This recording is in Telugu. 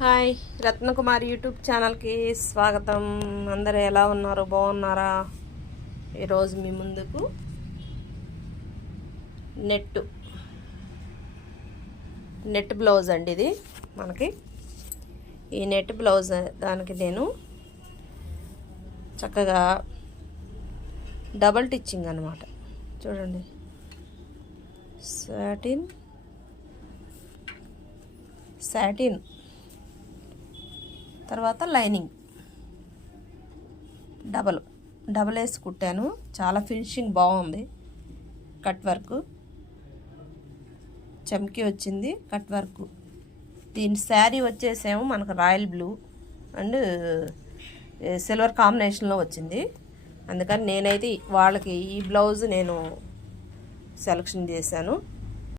హాయ్, రత్నకుమారి యూట్యూబ్ ఛానల్కి స్వాగతం. అందరూ ఎలా ఉన్నారు? బాగున్నారా? ఈరోజు మీ ముందుకు నెట్ బ్లౌజ్ అండి. ఇది మనకి ఈ నెట్ బ్లౌజ్ దానికి నేను చక్కగా డబల్ టిచ్చింగ్ అన్నమాట. చూడండి, సాటిన్ తర్వాత లైనింగ్ డబల్ వేసి కుట్టాను. చాలా ఫినిషింగ్ బాగుంది. కట్ వర్క్ చమ్కీ వచ్చింది. కట్ వర్క్ దీని శారీ వచ్చేసేమో మనకు రాయల్ బ్లూ అండ్ సిల్వర్ కాంబినేషన్లో వచ్చింది. అందుకని నేనైతే వాళ్ళకి ఈ బ్లౌజ్ నేను సెలెక్షన్ చేశాను.